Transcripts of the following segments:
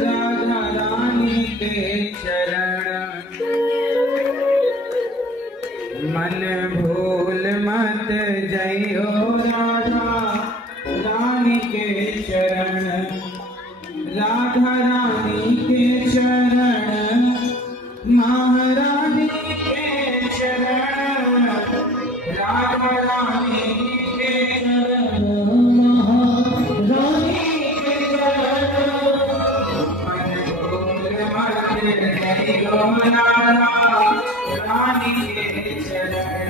राधा रानी के चरण मन भूल मत जइयो राधा रानी के चरण राधा रानी के चरण महारानी के चरण राधा रानी के चरण महारानी के चरण मन भूल मत जइयो राधा रानी के चरण।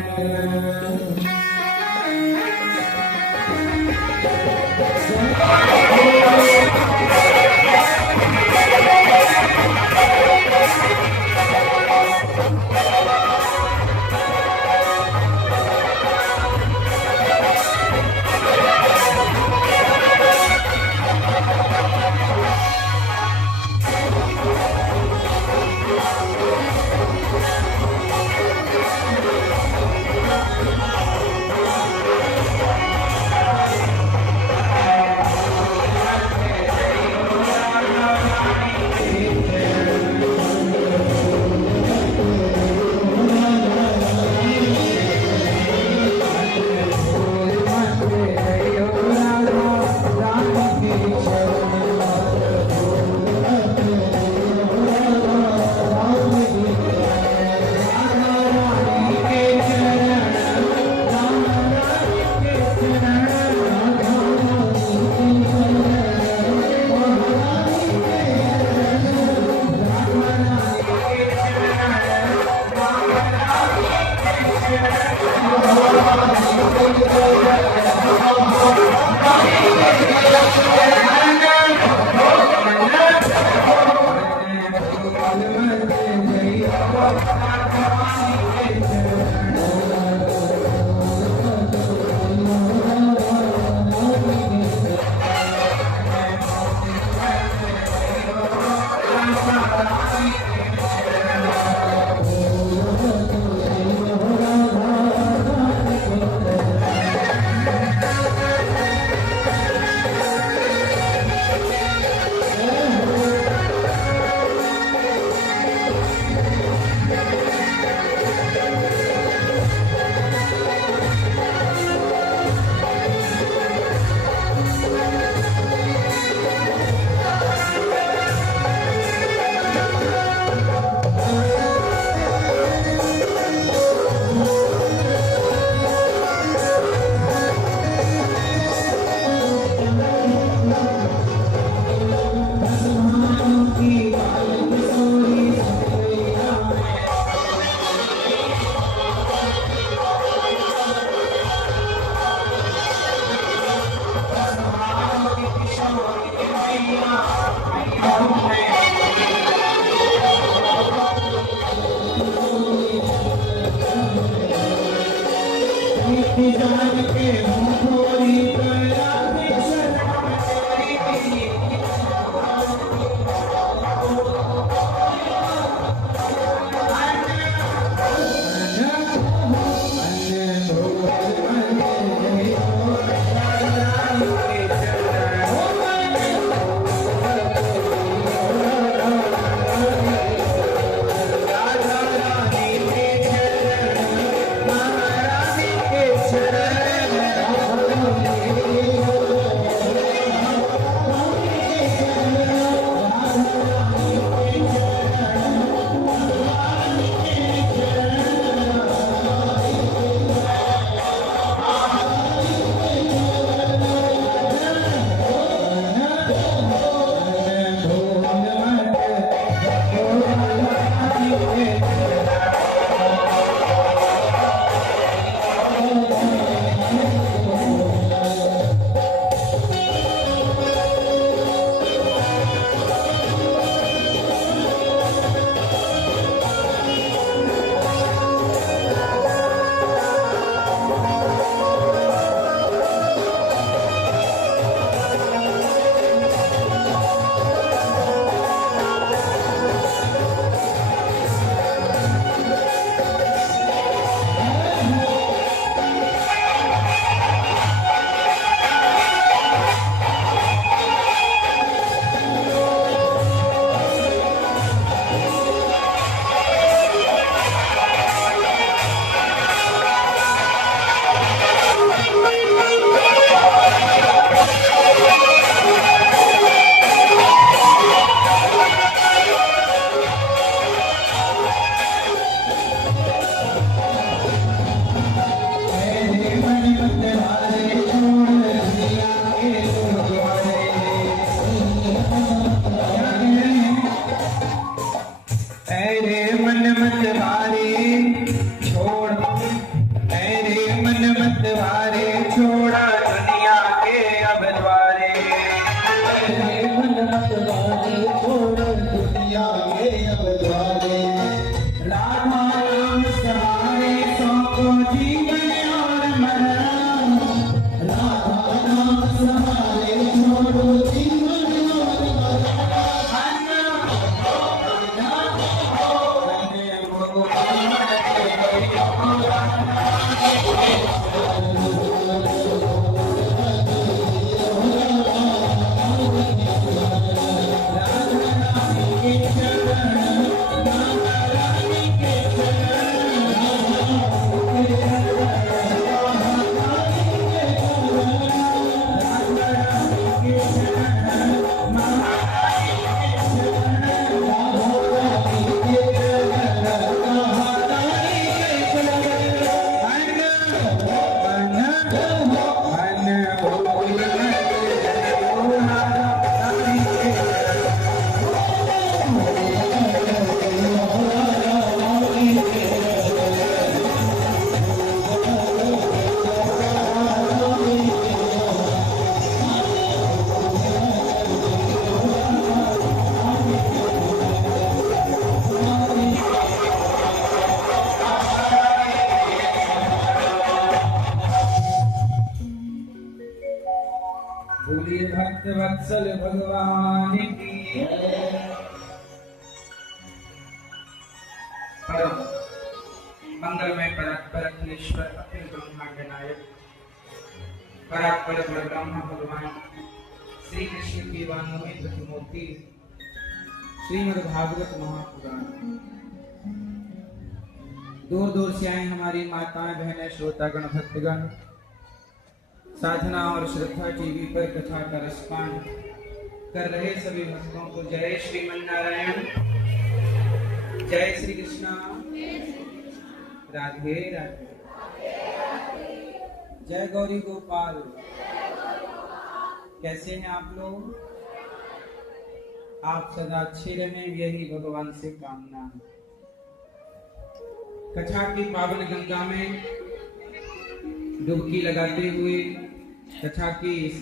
बोलिए भक्त वत्सल भगवान की। परम मंगलमय परात्परमेश्वर अखिल ब्रह्मांड नायक परात्पर ब्रह्म भगवान श्री कृष्ण की वाणी प्रतिमूर्ति श्रीमद् भागवत महापुराण। दूर दूर से आए हमारी माताएं बहनें श्रोतागण भक्तगण साधना और श्रद्धा टीवी पर कथा का रसपान कर रहे सभी भक्तों को जय श्रीमन्नारायण, जय श्री कृष्णा, राधे राधे, जय गौरी गोपाल। कैसे हैं आप लोग? आप सदा अच्छे रहें, यही भगवान से कामना है। कथा की पावन गंगा में डुबकी लगाते हुए कथा की इस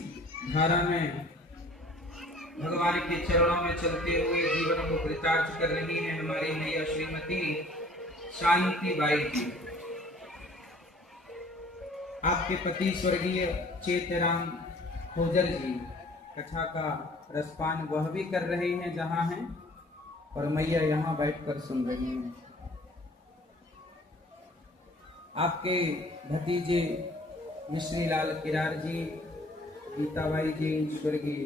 धारा में भगवान के चरणों में चलते हुए जीवन को कृतार्थ कर रही है हमारी मैया श्रीमती शांति बाई जी। आपके पति स्वर्गीय चेतराम खोजर जी कथा का रसपान वह भी कर रहे हैं जहां हैं, और मैया यहाँ बैठकर सुन रही हैं। आपके भतीजे मिश्री लाल किरार जी, गीताबाई जी, स्वर्गीय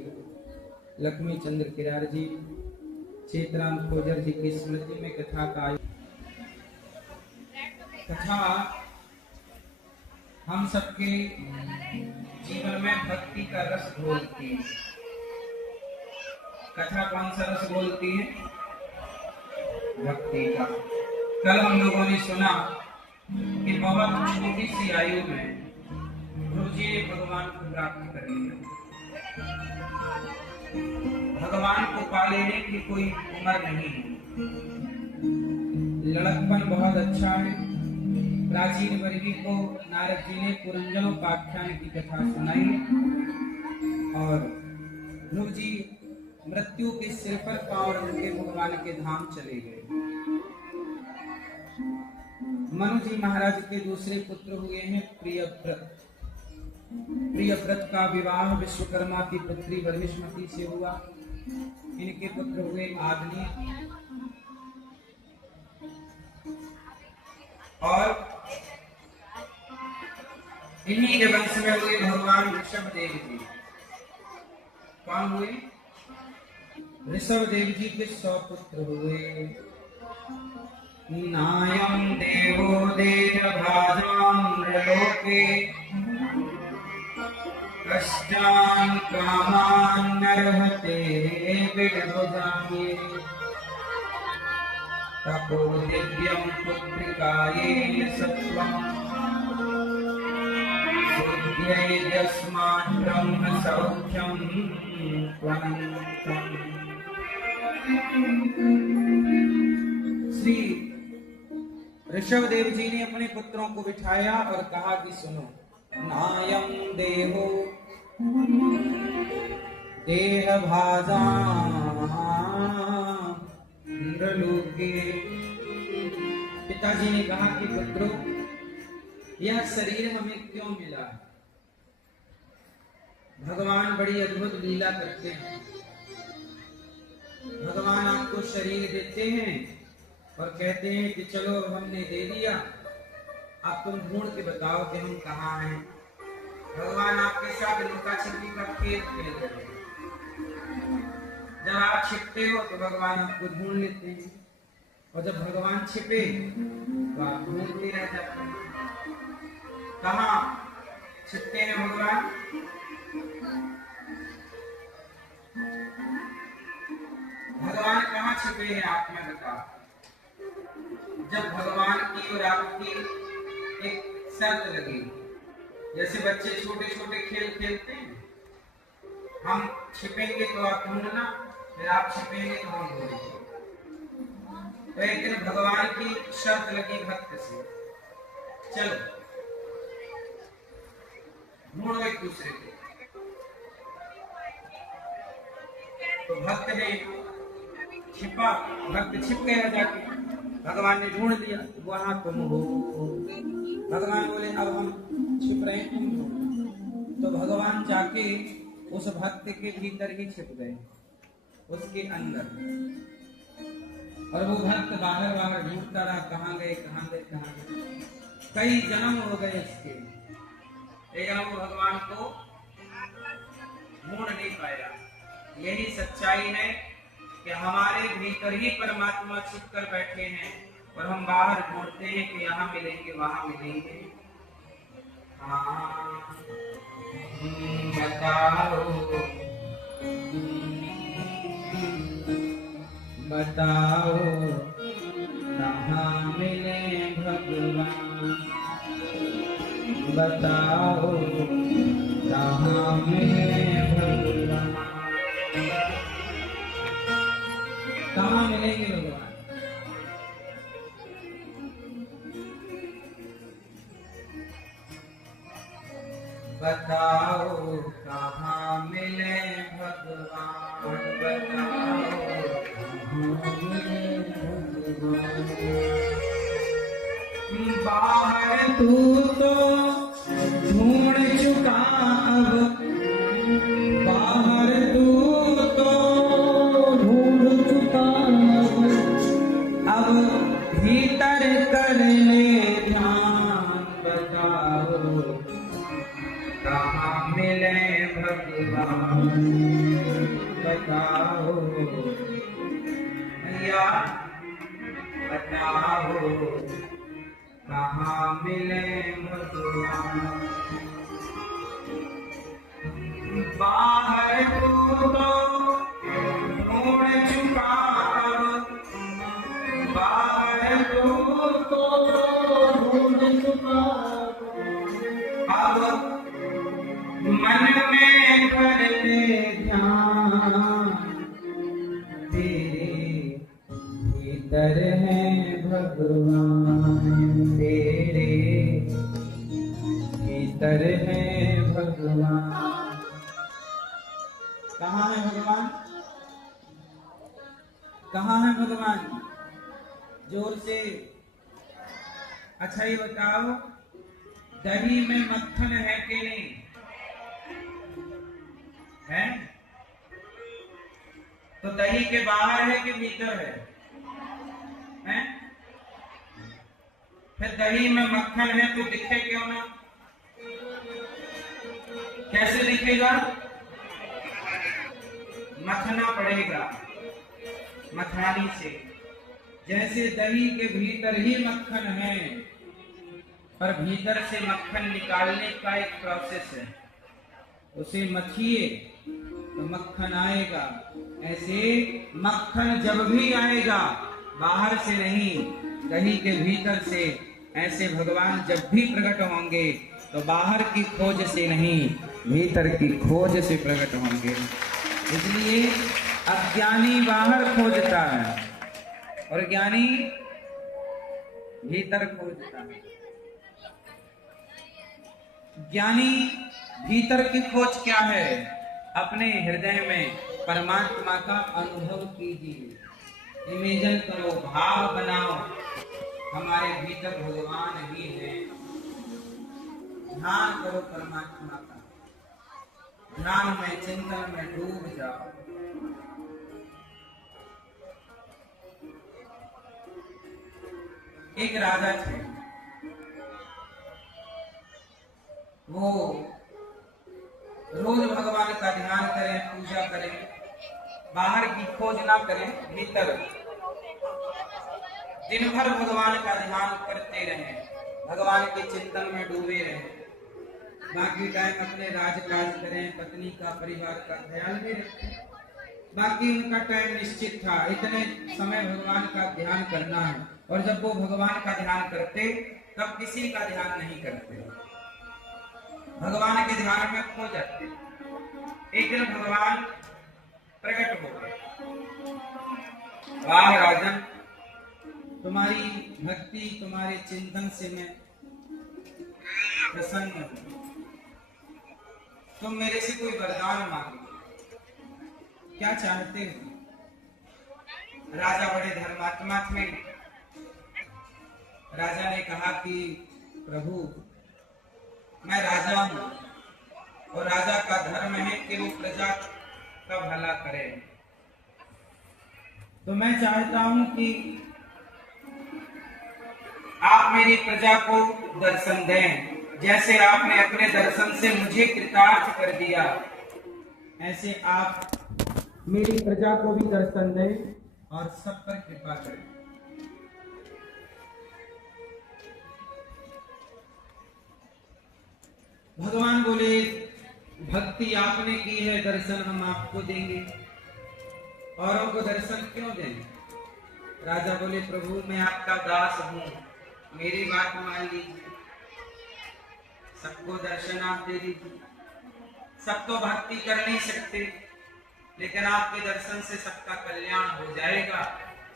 लक्ष्मी चंद्र किरार जी, चेतराम खोजर जी की स्मृति में कथा का कथा हम सबके जीवन में भक्ति का रस घोलती है। कथा कौन सा रस घोलती है? भक्ति का। कल हम लोगों ने सुना कि बहुत छोटी सी आयु में गुरु जी ने भगवान को प्राप्त कर लिया। भगवान को पा लेने की कोई उम्र नहीं है। लड़कपन बहुत अच्छा है। प्राचीन वर्गी को नारद जी ने पुरंजनों का आख्यान की कथा सुनाई और ध्रुव जी मृत्यु के सिर पर पांव रख के भगवान के धाम चले गए। मनु जी महाराज के दूसरे पुत्र हुए हैं प्रियव्रत। प्रियव्रत का विवाह विश्वकर्मा की पुत्री बृहस्पति से हुआ। इनके पुत्र हुए आग्नि और इन्हीं के वंश में हुए भगवान ऋषभदेव जी। कौन हुए? ऋषभदेव जी के 100 पुत्र हुए। नायं देवो देवभाजान्द्रलोके कष्टान् कामान् नरहते विदुजाये तपो दिव्यं पुत्रिकायेन सत्त्वं शुद्ध्यै यस्मात् ब्रह्म सौख्यं त्वनन्तम्। श्री ऋषभदेव जी ने अपने पुत्रों को बिठाया और कहा कि सुनो, नायं देवो देहभाजा इंद्रलोके। पिताजी ने कहा कि पुत्रों, यह शरीर हमें क्यों मिला? भगवान बड़ी अद्भुत लीला करते हैं। भगवान आपको शरीर देते हैं और कहते हैं कि चलो अब हमने दे दिया, आप तुम ढूंढ के बताओ कि हम कहाँ हैं। भगवान आपके साथ लुका छिपी का खेल खेल रहे हैं। जब आप छिपते हो तो भगवान आपको ढूंढ लेते हैं, और जब भगवान छिपे तो आप ढूंढते रह जाते हैं। कहाँ छिपते हैं भगवान? भगवान कहाँ छिपे हैं आप में बताओ। जब भगवान की और आपकी एक शर्त लगी, जैसे बच्चे छोटे छोटे खेल खेलते हैं, हम छिपेंगे तो आप ढूंढना, फिर आप छिपेंगे तो हम ढूंढेंगे। तो एक दिन भगवान की शर्त लगी भक्त से, चलो ढूंढो एक दूसरे को। तो भक्त ने छिपा, भक्त छिप गया जाके, भगवान ने ढूंढ लिया, वहां तुम हो। भगवान बोले अब हम छिप रहे, तुम हो। तो भगवान जाके उस भक्त के भीतर ही छिप गए, उसके अंदर। और वो भक्त बाहर बाहर ढूंढता रहा, कहाँ गए कहाँ गए कहाँ गए। कई जन्म हो गए इसके, लेकिन वो भगवान को ढूंढ नहीं पाया। यही सच्चाई है कि हमारे भीतर ही परमात्मा छिप कर बैठे हैं और हम बाहर ढूंढते हैं कि यहाँ मिलेंगे वहां मिलेंगे। बताओ बताओ कहाँ मिले भगवान, बताओ कहाँ मिले भगवान, कहाँ मिलेंगे भगवान। बताओ कहाँ मिले भगवान, बताओ बाहर तू तो ढूंढ चुका, अब बाहर तू तो ढूंढ चुका, अब भीतर कर ले ध्यान। बताओ कहाँ मिले भगवान, बताओ भैया बताओ कहाँ मिले भगवान। बाहर तू तो ढूंढ चुका, बाहर तू तो ढूंढ चुका, अब मन में कर ले ध्यान। तेरे भीतर है भगवान, तेरे भीतर है भगवान। कहाँ है भगवान, कहाँ है भगवान? जोर से। अच्छा ये बताओ, दही में मक्खन है कि नहीं है? तो दही के बाहर है कि भीतर है? फिर दही में मक्खन है तो दिखे क्यों ना? कैसे दिखेगा? मथना पड़ेगा, मथानी से। जैसे दही के भीतर ही मक्खन है, पर भीतर से मक्खन निकालने का एक प्रोसेस है। उसे मथिए तो मक्खन आएगा। ऐसे मक्खन जब भी आएगा बाहर से नहीं, दही के भीतर से। ऐसे भगवान जब भी प्रकट होंगे तो बाहर की खोज से नहीं, भीतर की खोज से प्रकट होंगे। इसलिए अज्ञानी बाहर खोजता है और ज्ञानी भीतर खोजता है। ज्ञानी भीतर की खोज क्या है? अपने हृदय में परमात्मा का अनुभव कीजिए, इमेजिन करो, भाव बनाओ, हमारे भीतर भगवान ही है। ध्यान करो परमात्मा का, ध्यान में चिंतन में डूब जाओ। एक राजा थे, वो रोज भगवान का ध्यान करें, पूजा करें, बाहर की खोज ना करें, भीतर दिन भर भगवान का ध्यान करते रहें, भगवान के चिंतन में डूबे रहें। बाकी टाइम अपने राजकाज करें, पत्नी का, परिवार का ख्याल भी रखें। बाकी उनका टाइम निश्चित था, इतने समय भगवान का ध्यान करना है। और जब वो भगवान का ध्यान करते तब किसी का ध्यान नहीं करते, भगवान के ध्यान में खो जाते। एक दिन भगवान प्रकट हो गए। वाह राजन, तुम्हारी भक्ति, तुम्हारे चिंतन से मैं प्रसन्न हूं। तुम मेरे से कोई वरदान मांगो, क्या चाहते हो? राजा बड़े धर्मात्मा थे। राजा ने कहा कि प्रभु, मैं राजा हूं और राजा का धर्म है कि वो प्रजा का भला करे। तो मैं चाहता हूं कि आप मेरी प्रजा को दर्शन दें। जैसे आपने अपने दर्शन से मुझे कृतार्थ कर दिया, ऐसे आप मेरी प्रजा को भी दर्शन दें और सब पर कृपा करें। भगवान बोले, भक्ति आपने की है, दर्शन हम आपको देंगे। औरों को दर्शन क्यों दें? राजा बोले, प्रभु मैं आपका दास हूं, मेरी बात मान लीजिए, सबको दर्शन आप दे दीजिए। सब तो भक्ति कर नहीं सकते, लेकिन आपके दर्शन से सबका कल्याण हो जाएगा,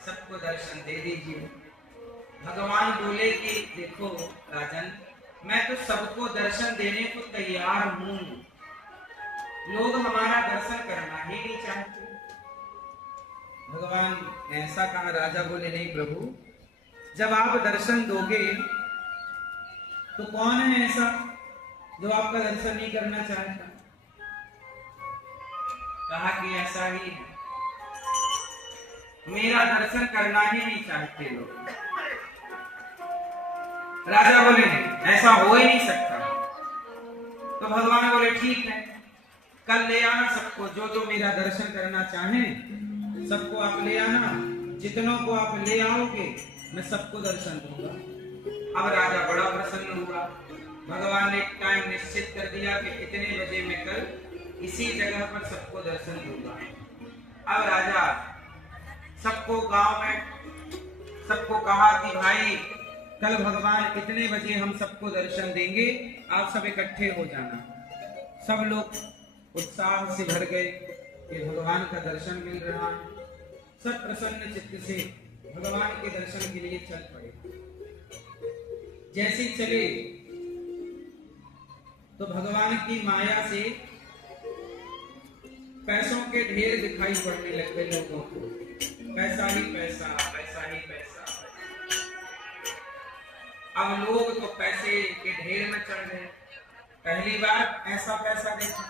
सबको दर्शन दे दीजिए। भगवान बोले कि देखो राजन, मैं तो सबको दर्शन देने को तैयार हूं, लोग हमारा दर्शन करना ही नहीं चाहते। भगवान ने ऐसा कहा। राजा बोले, नहीं प्रभु, जब आप दर्शन दोगे तो कौन है ऐसा जो आपका दर्शन नहीं करना चाहता? कहा कि ऐसा ही है, मेरा दर्शन करना ही नहीं चाहते लोग। राजा बोले, ऐसा हो ही नहीं सकता। तो भगवान बोले, ठीक है, कल ले आना सबको, जो जो मेरा दर्शन करना चाहें सबको आप ले आना। जितनों को आप ले आओगे मैं सबको दर्शन दूंगा। अब राजा बड़ा प्रसन्न हुआ। भगवान ने टाइम निश्चित कर दिया कि इतने बजे मैं कल इसी जगह पर सबको दर्शन दूंगा। अब राजा सबको गांव में सबको कहा कि भाई कल भगवान इतने बजे हम सबको दर्शन देंगे, आप सब इकट्ठे हो जाना। सब लोग उत्साह से भर गए कि भगवान का दर्शन मिल रहा है। सब प्रसन्न चित्त से भगवान के दर्शन के लिए चल पड़े। जैसे चले तो भगवान की माया से पैसों के ढेर दिखाई पड़ने लग गए लोगों को। पैसा ही पैसा, पैसा ही पैसा। अब लोग तो पैसे के ढेर में चढ़ गए। पहली बार ऐसा पैसा देखा।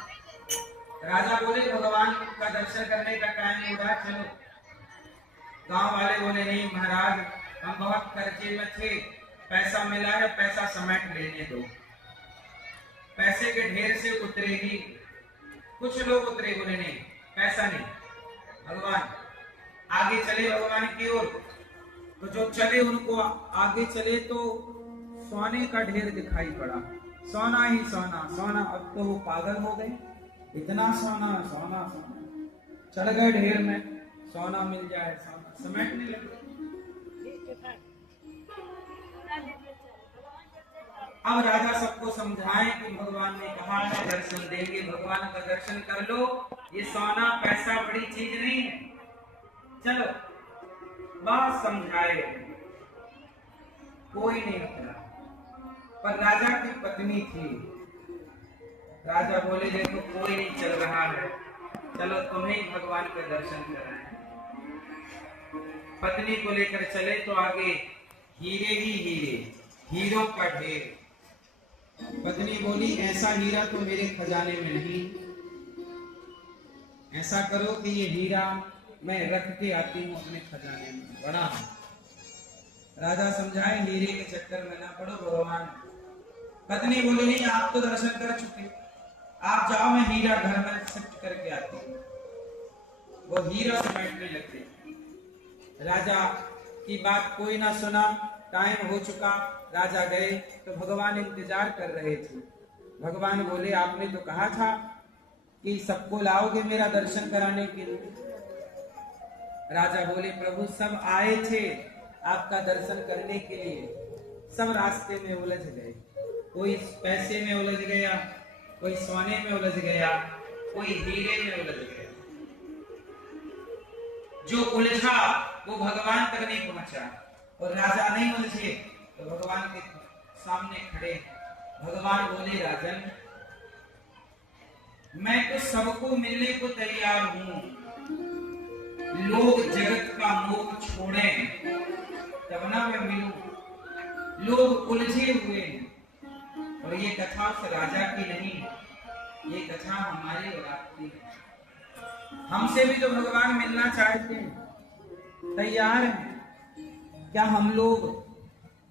राजा बोले, भगवान का दर्शन करने का टाइम हो रहा, चलो। गांव वाले बोले, नहीं महाराज, हम बहुत कर्जे में थे, पैसा मिला है, पैसा समेट लेने दो। पैसे के ढेर से उतरेगी। कुछ लोग उतरे, बोले नहीं पैसा नहीं, भगवान। आगे चले भगवान की ओर, तो जो चले उनको आगे चले तो सोने का ढेर दिखाई पड़ा। सोना ही सोना, सोना। अब तो वो पागल हो गए, इतना सोना सोना सोना। चढ़ गए ढेर में, सोना मिल जाए, सोना समेटने लगे। अब राजा सबको समझाए कि भगवान ने कहा है दर्शन देंगे, भगवान का दर्शन कर लो। ये सोना पैसा बड़ी चीज नहीं है, चलो। बात समझाए, कोई नहीं उतरा। पर राजा की पत्नी थी। राजा बोले, देखो कोई नहीं चल रहा है, चलो तुम्हें भगवान के दर्शन कराएं। पत्नी को लेकर चले तो आगे हीरे ही हीरे, हीरों का ढेर। पत्नी बोली, ऐसा हीरा तो मेरे खजाने में नहीं, ऐसा करो कि ये हीरा मैं रख के आती हूँ अपने खजाने में, बड़ा। राजा समझाए, हीरे के चक्कर में ना पड़ो भगवान। पत्नी बोली, नहीं आप तो दर्शन कर चुके, आप जाओ, मैं हीरा घर में शिफ्ट करके आती हूँ। वो हीरा समेटने लगते। राजा की बात कोई ना सुना। टाइम हो चुका, राजा गए तो भगवान इंतजार कर रहे थे। भगवान बोले, आपने तो कहा था कि सबको लाओगे मेरा दर्शन कराने के लिए। राजा बोले, प्रभु सब आए थे आपका दर्शन करने के लिए, सब रास्ते में उलझ गए। कोई पैसे में उलझ गया, कोई सोने में उलझ गया, कोई हीरे में उलझ गया। जो उलझा वो भगवान तक नहीं पहुंचा, और राजा नहीं उलझे तो भगवान के सामने खड़े। भगवान बोले, राजन मैं तो सबको मिलने को तैयार हूं, लोग जगत का मोह छोड़ें तब ना मैं मिलूं। लोग उलझे हुए हैं, और ये कथा उस राजा की नहीं, ये कथा हमारी और आपकी है। हमसे भी तो भगवान मिलना चाहते हैं, तैयार हैं। क्या हम लोग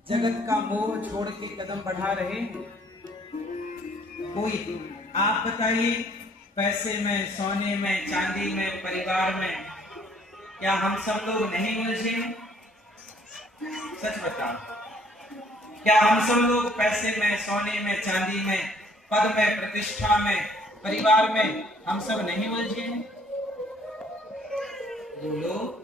जगत का मोह छोड़ के कदम बढ़ा रहे हैं? कोई आप बताइए, पैसे में, सोने में, चांदी में, परिवार में, क्या हम सब लोग नहीं उलझे? सच बताओ, क्या हम सब लोग पैसे में, सोने में, चांदी में, पद में, प्रतिष्ठा में, परिवार में हम सब नहीं उलझे हैं? बोलो।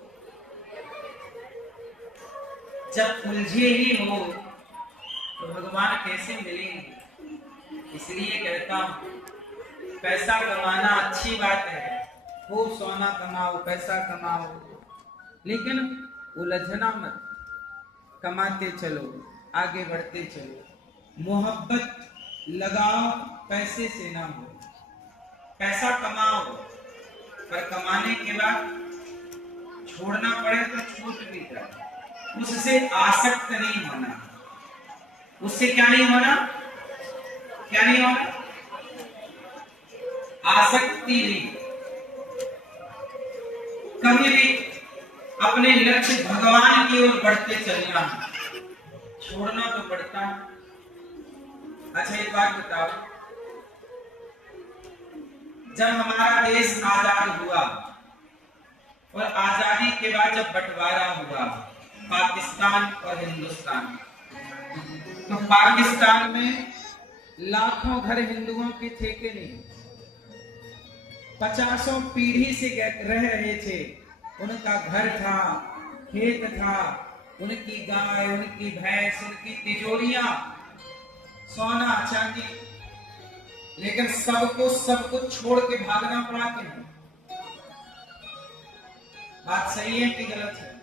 जब उलझे ही हो तो भगवान कैसे मिलेंगे? इसलिए कहता हूं, पैसा कमाना अच्छी बात है, खूब सोना कमाओ, पैसा कमाओ, लेकिन उलझना मत। कमाते चलो, आगे बढ़ते चलो। मोहब्बत लगाओ, पैसे से ना हो। पैसा कमाओ, पर कमाने के बाद छोड़ना पड़े तो छूट भी जाए। उससे आसक्त नहीं होना। उससे क्या नहीं होना? क्या नहीं होना? आसक्ति नहीं। कभी भी अपने लक्ष्य भगवान की ओर बढ़ते चलना, छोड़ना तो पड़ता है। अच्छा एक बात बताओ, जब हमारा देश आजाद हुआ और आजादी के बाद जब बंटवारा हुआ पाकिस्तान और हिंदुस्तान, तो पाकिस्तान में लाखों घर हिंदुओं के थे कि नहीं? 50 पीढ़ी से रह रहे थे। उनका घर था, खेत था, उनकी गाय, उनकी भैंस, उनकी तिजोरियां, सोना चांदी, लेकिन सबको सब कुछ छोड़ के भागना पड़ा कि नहीं? बात सही है कि गलत है?